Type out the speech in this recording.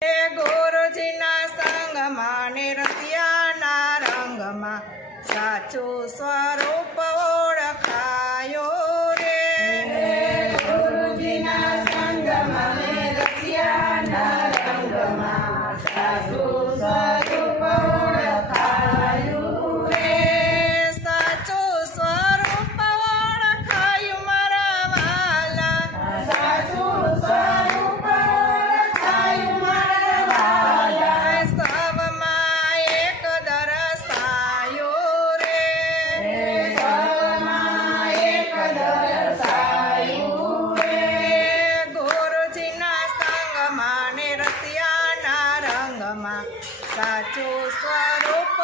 ગુરુજીના સંગમાં ને રસિયાના રંગમાં સાચું સ્વરૂપ ઓળખાયો રે. ગુરુજીના સંગમાં ને રસિયાના રંગમાં સાચું સ્વરૂપ ઓળખાયું રે. સાચું સ્વરૂપ ઓળખાયું મારા વાલા. સાચું સ્વરૂપ ઓળખાયું મારા વાલા. સૌમાં એક દર્શાયો રે. સૌમાં એક દર્શાયું રે. ગુરુજીના સંગમાં ને રસિયાના રંગમાં સાચું સ્વરૂપ